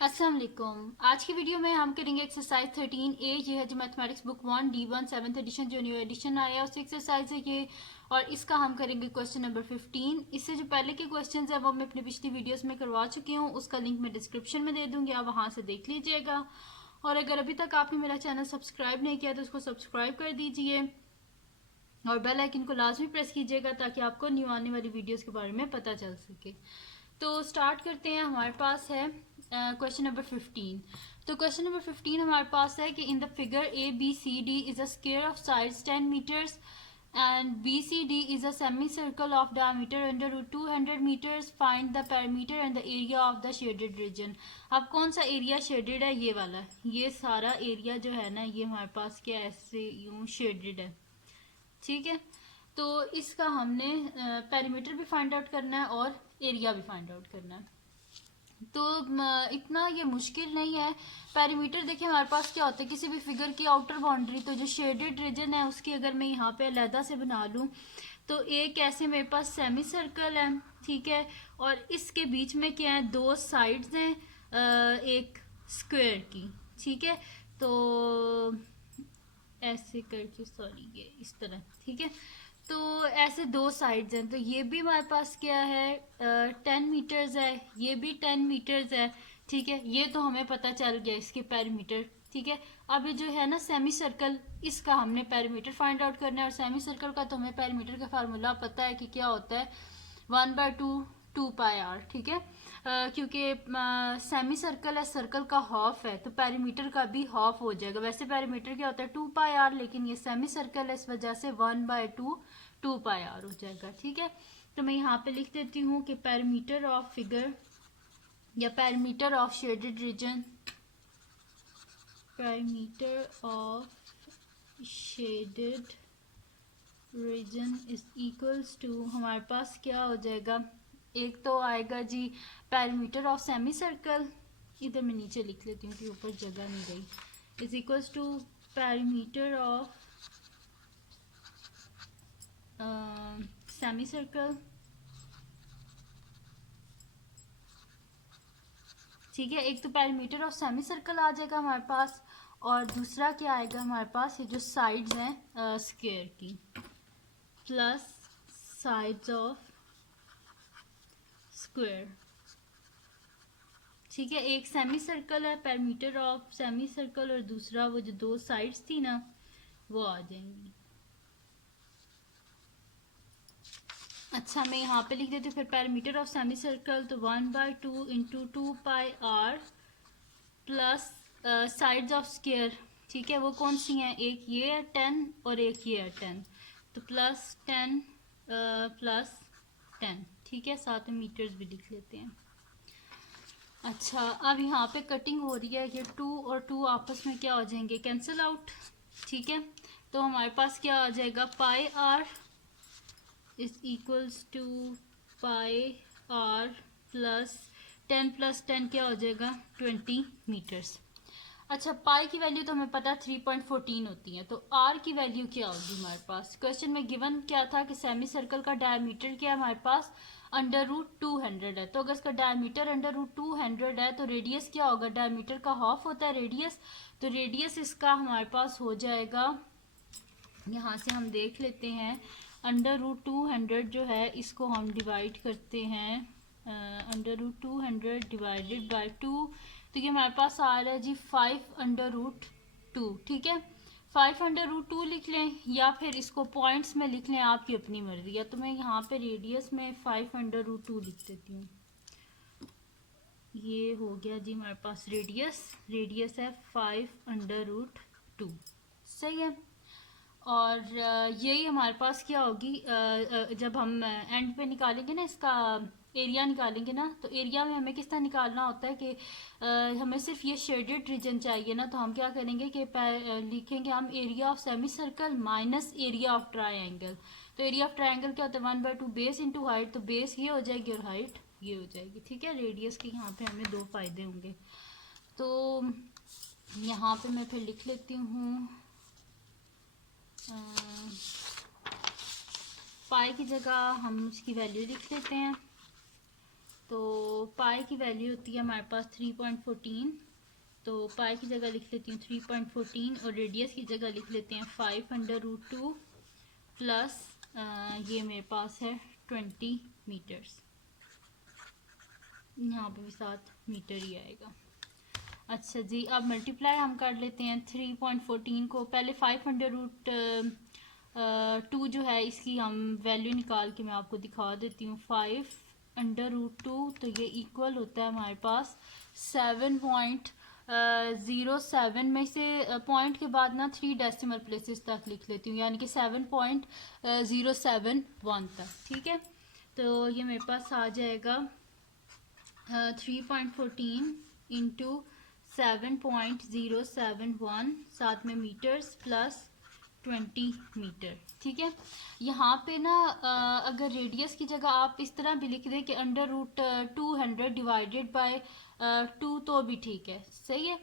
अस्सलाम वालेकुम। आज की वीडियो में हम करेंगे एक्सरसाइज 13A। ये है जो mathematics book 1 D1 7th edition जो न्यू एडिशन आया है उस एक्सरसाइज है ये। और इसका हम करेंगे क्वेश्चन नंबर 15। इससे जो पहले के क्वेश्चन है वो मैं अपनी पिछली वीडियोस में करवा चुकी हूँ, उसका लिंक मैं डिस्क्रिप्शन में दे दूंगी, आप वहाँ से देख लीजिएगा। और अगर अभी तक आपने मेरा चैनल सब्सक्राइब नहीं किया तो उसको सब्सक्राइब कर दीजिए और बेल आइकन को लाजमी प्रेस कीजिएगा ताकि आपको न्यू आने वाली वीडियोस के बारे में पता चल सके। तो स्टार्ट करते हैं। हमारे पास है क्वेश्चन नंबर 15। तो क्वेश्चन नंबर 15 हमारे पास है कि in the figure A B C D is a square of sides 10 metres and BCD is a semicircle of diameter under root 200 meters. Find the perimeter and the area of the shaded region. अब कौन सा area shaded है? ये वाला। ये सारा area जो है ना ये हमारे पास क्या ऐसे यूं शेडेड है, ठीक है। तो इसका हमने पेरीमीटर भी फाइंड आउट करना है और एरिया भी फाइंड आउट करना है। तो इतना ये मुश्किल नहीं है। पेरीमीटर देखिए हमारे पास क्या होता है, किसी भी फिगर की आउटर बाउंड्री, तो जो शेडेड रीजन है उसकी अगर मैं यहाँ पे अलहदा से बना लूँ तो एक ऐसे मेरे पास सेमी सर्कल है, ठीक है। और इसके बीच में क्या है, दो साइड्स हैं एक स्क्वायर की, ठीक है। तो ऐसे करके, सॉरी ये इस तरह, ठीक है। तो ऐसे दो साइड्स हैं, तो ये भी हमारे पास क्या है 10 मीटर्स है, ये भी 10 मीटर्स है, ठीक है। ये तो हमें पता चल गया इसके पेरीमीटर, ठीक है। अब ये जो है ना सेमी सर्कल, इसका हमने पेरीमीटर फाइंड आउट करना है। और सेमी सर्कल का तो हमें पेरीमीटर का फार्मूला पता है कि क्या होता है, 1/2 2πr, ठीक है। क्योंकि सेमी सर्कल है, सर्कल का हाफ है, तो पेरीमीटर का भी हाफ हो जाएगा। वैसे पेरीमीटर क्या होता है 2πr, लेकिन ये सेमी सर्कल है इस वजह से 1/2 2πr हो जाएगा, ठीक है। तो मैं यहाँ पे लिख देती हूँ कि पेरीमीटर ऑफ फिगर या perimeter of shaded region, perimeter of shaded region is equals to, हमारे पास क्या हो जाएगा, एक तो आएगा जी पेरीमीटर ऑफ सेमी सर्कल, इधर मैं नीचे लिख लेती हूँ कि ऊपर जगह नहीं गई, is equals to perimeter of semi circle, ठीक है। एक तो पेरीमीटर ऑफ सेमी सर्कल आ जाएगा हमारे पास, और दूसरा क्या आएगा हमारे पास, ये जो साइड्स हैं स्क्वायर की, प्लस साइड्स ऑफ स्क्वायर, ठीक है। एक सेमी सर्कल है, पेरीमीटर ऑफ सेमी सर्कल, और दूसरा वो जो दो साइड्स थी ना वो आ जाएंगी। अच्छा मैं यहाँ पे लिख देती हूँ फिर पेरीमीटर ऑफ सेमी सर्कल, तो 1/2 into 2πr plus sides of square, ठीक है। वो कौन सी हैं, एक ये है 10 और एक ये है 10, तो प्लस 10 प्लस 10, ठीक है। साथ में मीटर्स भी लिख लेते हैं। अच्छा अब यहाँ पे कटिंग हो रही है, ये 2 और 2 आपस में क्या हो जाएंगे, कैंसिल आउट, ठीक है। तो हमारे पास क्या आ जाएगा, πr is equals to πr plus 10 plus 10 क्या हो जाएगा 20 मीटर्स। अच्छा पाई की वैल्यू तो हमें पता है 3.14 होती है, तो आर की वैल्यू क्या होगी हमारे पास, क्वेश्चन में गिवन क्या था कि सेमी सर्कल का डायमीटर क्या है हमारे पास √200 है। तो अगर इसका डायमीटर √200 है तो रेडियस क्या होगा, डायमीटर का हाफ होता है रेडियस, तो रेडियस इसका हमारे पास हो जाएगा, यहाँ से हम देख लेते हैं, √200 जो है इसको हम डिवाइड करते हैं, √200 डिवाइडेड बाय 2, तो ये हमारे पास आ रहा है जी 5/√2, ठीक है। 5/√2 लिख लें या फिर इसको पॉइंट्स में लिख लें, आपकी अपनी मर्जी है। तो मैं यहाँ पे रेडियस में 5/√2 लिख देती हूँ। ये हो गया जी हमारे पास रेडियस, रेडियस है 5/√2, सही है। और यही हमारे पास क्या होगी, जब हम एंड पे निकालेंगे ना इसका एरिया निकालेंगे ना, तो एरिया में हमें किस तरह निकालना होता है कि हमें सिर्फ ये शेडेड रीजन चाहिए ना, तो हम क्या करेंगे कि लिखेंगे हम area of semi circle minus area of triangle. तो एरिया ऑफ ट्राइंगल क्या होता है 1/2 बेस इंटू हाइट, तो बेस ये हो जाएगी और हाइट ये हो जाएगी, ठीक है। रेडियस के यहाँ पे हमें दो फायदे होंगे। तो यहाँ पे मैं फिर लिख लेती हूँ, पाई की जगह हम उसकी वैल्यू लिख लेते हैं तो पाई की वैल्यू होती है हमारे पास 3.14, तो पाई की जगह लिख लेती हूँ 3.14 और रेडियस की जगह लिख लेते हैं 5/√2 प्लस ये मेरे पास है 20 मीटर्स, यहाँ पे भी 7 मीटर ही आएगा। अच्छा जी, अब मल्टीप्लाई हम कर लेते हैं 3.14 को, पहले 5/√2 जो है इसकी हम वैल्यू निकाल के मैं आपको दिखा देती हूँ। 5/√2 तो ये इक्वल होता है हमारे पास 7.07 में से पॉइंट के बाद ना 3 डेसिमल प्लेसेस तक लिख लेती हूँ, यानी कि 7.071 तक। ठीक है, तो ये मेरे पास आ जाएगा 3.14 इंटू 7.071 साथ में मीटर्स प्लस 20 मीटर। ठीक है, यहाँ पे ना अगर रेडियस की जगह आप इस तरह भी लिख दें कि √200 डिवाइडेड बाय 2 तो भी ठीक है, सही है।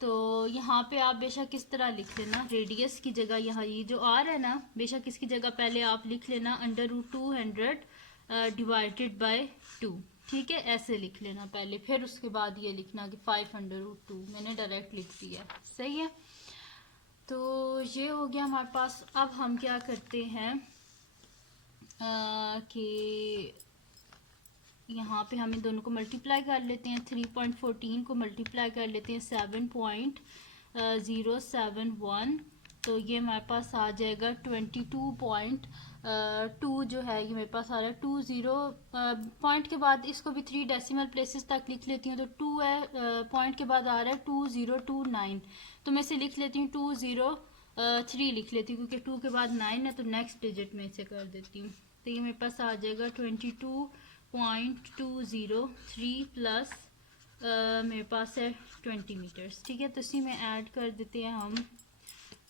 तो यहाँ पे आप बेशक इस तरह लिख लेना, रेडियस की जगह यहाँ ये जो आर है ना, बेशक इसकी जगह पहले आप लिख लेना √200 डिवाइडेड बाय 2। ठीक है, ऐसे लिख लेना पहले, फिर उसके बाद ये लिखना कि 5/√2 मैंने डायरेक्ट लिख दिया, सही है। तो ये हो गया हमारे पास। अब हम क्या करते हैं कि यहाँ पे हम इन दोनों को मल्टीप्लाई कर लेते हैं। 3.14 को मल्टीप्लाई कर लेते हैं 7.071, तो ये हमारे पास आ जाएगा 22.2 जो है ये मेरे पास आ रहा है 20 पॉइंट के बाद इसको भी 3 डेसिमल प्लेसेस तक लिख लेती हूँ, तो 2 है पॉइंट के बाद आ रहा है 2029, तो मैं इसे लिख लेती हूँ 203 लिख लेती हूँ, क्योंकि 2 के बाद 9 है तो नेक्स्ट डिजिट में इसे कर देती हूँ। तो ये मेरे पास आ जाएगा 22.203 प्लस मेरे पास है 20 मीटर्स। ठीक है, तो इसी में ऐड कर देते हैं हम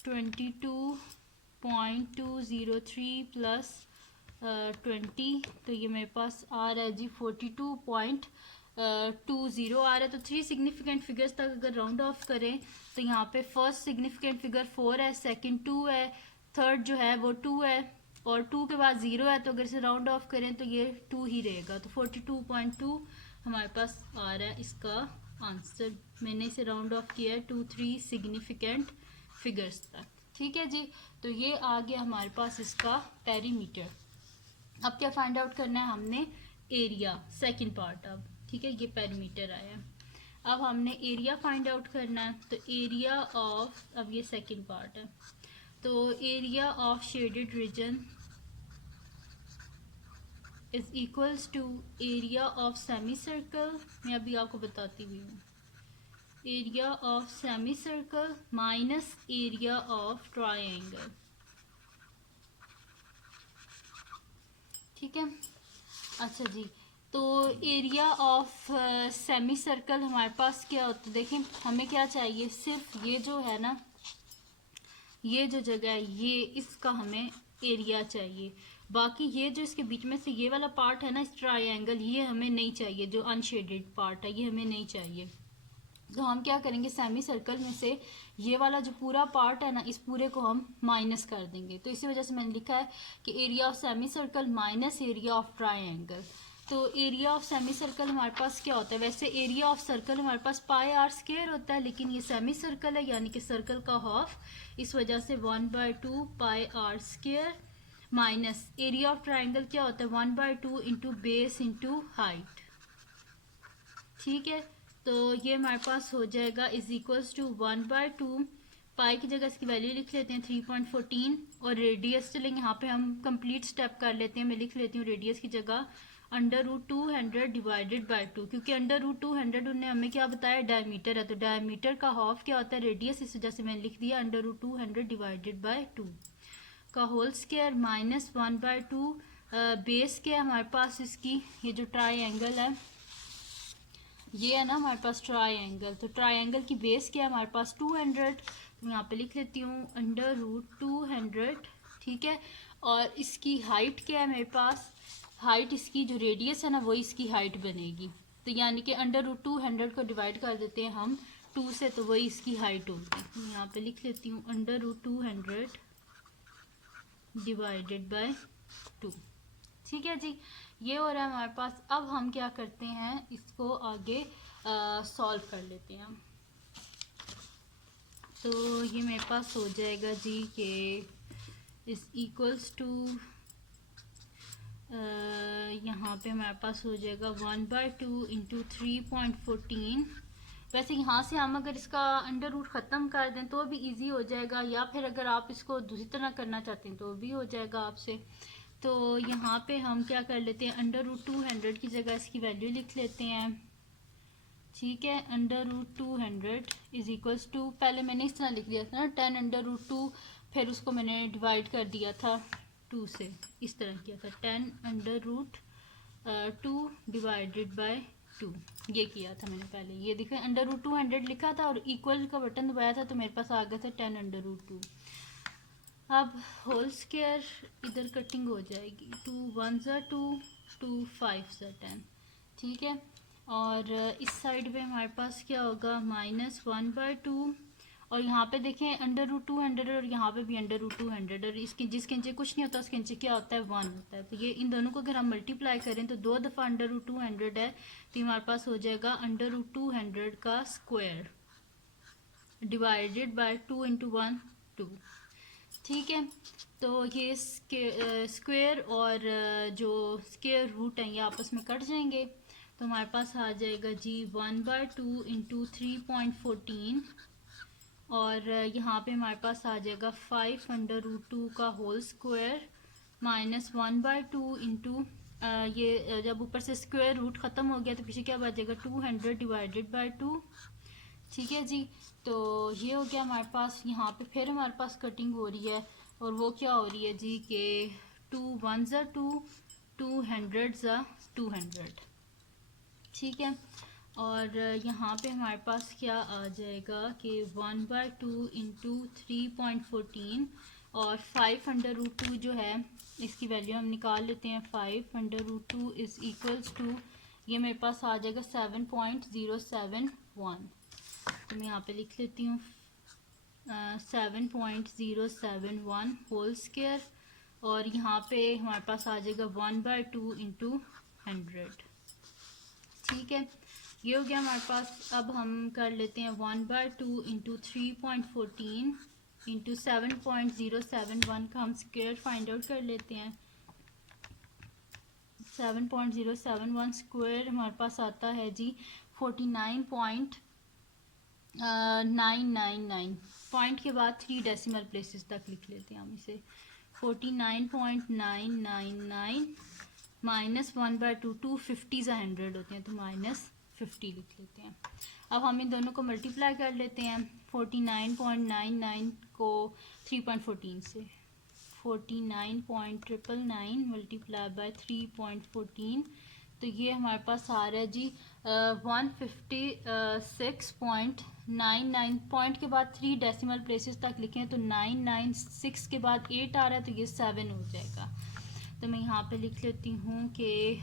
22.203 प्लस 20, तो ये मेरे पास आ रहा है जी 42.20 आ रहा है। तो 3 सिग्निफिकेंट फिगर्स तक अगर राउंड ऑफ करें तो यहाँ पे फर्स्ट सिग्निफिकेंट फिगर 4 है, सेकंड 2 है, थर्ड जो है वो 2 है और 2 के बाद 0 है, तो अगर इसे राउंड ऑफ करें तो ये 2 ही रहेगा। तो 42.2 हमारे पास आ रहा है इसका आंसर। मैंने इसे राउंड ऑफ किया है 2-3 सिग्निफिकेंट फिगर्स तक। ठीक है जी, तो ये आ गया हमारे पास इसका पेरीमीटर। अब क्या फाइंड आउट करना है हमने, एरिया, सेकंड पार्ट। अब ठीक है, ये पेरीमीटर आया, अब हमने एरिया फाइंड आउट करना है। तो एरिया ऑफ, अब ये सेकंड पार्ट है, तो area of shaded region is equals to area of semi circle. मैं अभी आपको बताती हुई हूँ, area of semi circle minus area of triangle. ठीक है, अच्छा जी, तो एरिया ऑफ सेमी सर्कल हमारे पास क्या होता है, देखें हमें क्या चाहिए, सिर्फ ये जो है ना, ये जो जगह है ये इसका हमें एरिया चाहिए। बाकी ये जो इसके बीच में से ये वाला पार्ट है ना, इस ट्रायंगल, ये हमें नहीं चाहिए, जो अनशेडेड पार्ट है ये हमें नहीं चाहिए। तो हम क्या करेंगे, सेमी सर्कल में से ये वाला जो पूरा पार्ट है ना, इस पूरे को हम माइनस कर देंगे। तो इसी वजह से मैंने लिखा है कि area of semi circle minus area of triangle. तो एरिया ऑफ सेमी सर्कल हमारे पास क्या होता है, वैसे एरिया ऑफ सर्कल हमारे पास πr² होता है, लेकिन ये सेमी सर्कल है यानी कि सर्कल का हाफ, इस वजह से 1/2 πr² minus area of triangle क्या होता है 1/2 इंटू बेस इंटू हाइट। ठीक है, तो ये हमारे पास हो जाएगा इज इक्वल्स टू 1/2, पाई की जगह इसकी वैल्यू लिख लेते हैं 3.14 और रेडियस, चलेंगे यहाँ पे हम कंप्लीट स्टेप कर लेते हैं। मैं लिख लेती हूँ रेडियस की जगह √200 डिवाइडेड बाय 2, क्योंकि √200 उन्होंने हमें क्या बताया, डायमीटर है, तो डायमीटर का हाफ क्या होता है रेडियस, इस वजह से मैंने लिख दिया √200 डिवाइडेड बाय 2 का होल स्क्वायर माइनस 1/2 बेस क्या है हमारे पास इसकी, ये जो ट्रायंगल है ये है ना हमारे पास ट्रायंगल, तो ट्रायंगल की बेस क्या है हमारे पास 200, तो यहाँ पे लिख लेती हूँ √200। ठीक है, और इसकी हाइट क्या है मेरे पास, हाइट इसकी जो रेडियस है ना वो इसकी हाइट बनेगी, तो यानी कि √200 को डिवाइड कर देते हैं हम 2 से, तो वही इसकी हाइट होगी। यहाँ पे लिख लेती हूँ √200 डिवाइडेड बाय 2। ठीक है जी, ये हो रहा है हमारे पास। अब हम क्या करते हैं, इसको आगे सॉल्व कर लेते हैं। तो ये मेरे पास हो जाएगा जी कि इस इक्वल्स टू यहाँ पे हमारे पास हो जाएगा 1/2 इंटू 3.14। वैसे यहाँ से हम अगर इसका अंडर रूट ख़त्म कर दें तो भी इजी हो जाएगा, या फिर अगर आप इसको दूसरी तरह करना चाहते हैं तो भी हो जाएगा आपसे। तो यहाँ पे हम क्या कर लेते हैं, अंडर रूट 200 की जगह इसकी वैल्यू लिख लेते हैं। ठीक है, under root 200 is equals to, पहले मैंने इस तरह लिख दिया था ना 10 अंडर रूट 2, फिर उसको मैंने डिवाइड कर दिया था 2 से, इस तरह किया था 10 अंडर रूट 2 डिवाइडेड बाय 2, ये किया था मैंने पहले। ये देखिए अंडर रूट 200 लिखा था और इक्वल का बटन दबाया था तो मेरे पास आ गया था 10 अंडर रूट 2। अब होल स्क्वायर इधर कटिंग हो जाएगी, 2 1 2, 2 5 10, ठीक है। और इस साइड पे हमारे पास क्या होगा, -1/2, और यहाँ पे देखें अंडर रूट 200 और यहाँ पे भी अंडर रूट 200, और इसके जिसके नीचे कुछ नहीं होता उसके नीचे क्या होता है 1 होता है। तो ये इन दोनों को अगर हम मल्टीप्लाई करें तो 2 दफ़ा अंडर रूट 200 है, तो हमारे पास हो जाएगा अंडर रूट 200 का स्क्वायर डिवाइडेड बाय 2 इंटू 1 2, ठीक है। तो ये स्क्वायर और जो स्क्वायर रूट है ये आपस में कट जाएंगे, तो हमारे पास आ जाएगा जी 1/2 इंटू 3.14, और यहाँ पे हमारे पास आ जाएगा 5 अंडर रूट 2 का होल स्क्वायर -1/2 इंटू ये जब ऊपर से स्क्वायर रूट ख़त्म हो गया तो पीछे क्या बचेगा 200 डिवाइडेड बाय 2, ठीक है जी। तो ये हो गया हमारे पास। यहाँ पे फिर हमारे पास कटिंग हो रही है, और वो क्या हो रही है जी कि 2 1 2, 200 200, ठीक है। और यहाँ पे हमारे पास क्या आ जाएगा कि 1/2 इंटू 3.14 और 5 अंडर रूट 2 जो है इसकी वैल्यू हम निकाल लेते हैं। 5 under root 2 is equals to, ये मेरे पास आ जाएगा 7.071, तो मैं यहाँ पे लिख लेती हूँ 7.071 होल स्क्वायर, और यहाँ पे हमारे पास आ जाएगा 1/2 इंटू 100, ठीक है। ये हो गया हमारे पास। अब हम कर लेते हैं 1/2 इंटू 3.14 इंटू 7.071 का हम स्क्वायर फाइंड आउट कर लेते हैं। 7.071 स्क्वायर हमारे पास आता है जी 49.999, पॉइंट के बाद 3 डेसिमल प्लेसेस तक लिख लेते हैं हम इसे। 49.999 माइनस 1/2, 250 100 होते हैं तो -50 लिख लेते हैं। अब हम इन दोनों को मल्टीप्लाई कर लेते हैं, 49.99 को 3.14 से, 49.999 मल्टीप्लाई बाय 3.14, तो ये हमारे पास आ रहा है जी 156.99, पॉइंट के बाद 3 डेसिमल प्लेसेस तक लिखें तो 996 के बाद 8 आ रहा है तो ये 7 हो जाएगा। तो मैं यहाँ पे लिख लेती हूँ कि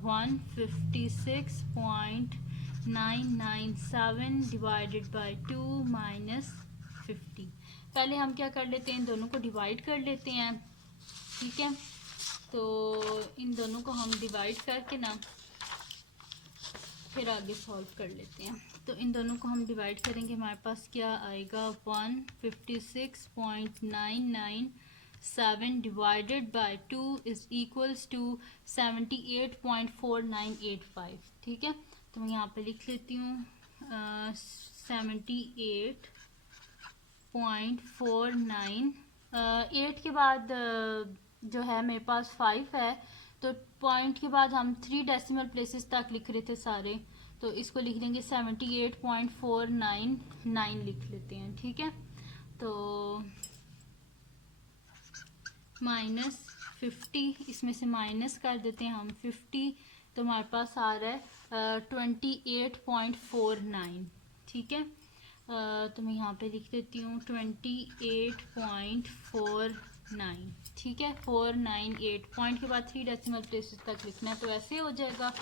156.997 डिवाइडेड बाय 2 -50। पहले हम क्या कर लेते हैं, इन दोनों को डिवाइड कर लेते हैं, ठीक है। तो इन दोनों को हम डिवाइड करके ना फिर आगे सॉल्व कर लेते हैं। तो इन दोनों को हम डिवाइड करेंगे, हमारे पास क्या आएगा 156.997 divided by 2 is equals to 78.4985, ठीक है। तो मैं यहाँ पे लिख लेती हूँ 78.49, 8 के बाद जो है मेरे पास 5 है, तो पॉइंट के बाद हम 3 डेसिमल प्लेसेस तक लिख रहे थे सारे, तो इसको लिख लेंगे 78.499 लिख लेते हैं, ठीक है। तो -50, इसमें से माइनस कर देते हैं हम 50, तो हमारे पास आ रहा है 28.49, ठीक है। तो मैं यहाँ पे लिख देती हूँ 28.49, ठीक है। 498 पॉइंट के बाद 3 डेसिमल प्लेसेस तक लिखना है तो ऐसे हो जाएगा।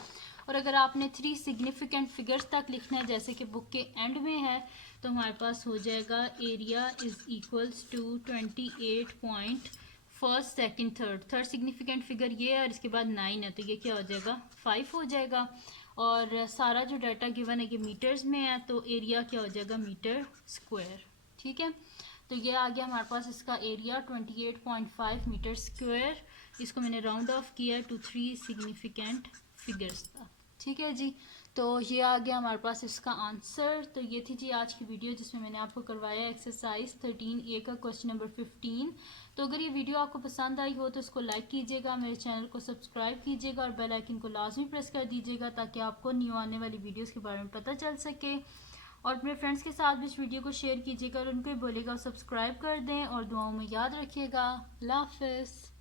और अगर आपने 3 सिग्निफिकेंट फिगर्स तक लिखना है जैसे कि बुक के एंड में है, तो हमारे पास हो जाएगा area is equals to 28.49 first second third significant figure ये है और इसके बाद 9 है, तो ये क्या हो जाएगा 5 हो जाएगा। और सारा जो डाटा गिवन है ये मीटर्स में है, तो एरिया क्या हो जाएगा मीटर स्क्वायर। ठीक है, तो ये आ गया हमारे पास इसका एरिया 28.5 मीटर स्क्वायर। इसको मैंने राउंड ऑफ किया टू 3 सिग्निफिकेंट फिगर्स था। ठीक है जी, तो ये आ गया हमारे पास इसका आंसर। तो ये थी जी आज की वीडियो जिसमें मैंने आपको करवाया एक्सरसाइज 13A का क्वेश्चन नंबर 15। तो अगर ये वीडियो आपको पसंद आई हो तो इसको लाइक कीजिएगा, मेरे चैनल को सब्सक्राइब कीजिएगा और बेल आइकन को लाजमी प्रेस कर दीजिएगा ताकि आपको न्यू आने वाली वीडियोस के बारे में पता चल सके। और अपने फ्रेंड्स के साथ भी इस वीडियो को शेयर कीजिएगा और उनको बोलिएगा सब्सक्राइब कर दें और दुआओं में याद रखिएगा। अल्लाह हाफिज़।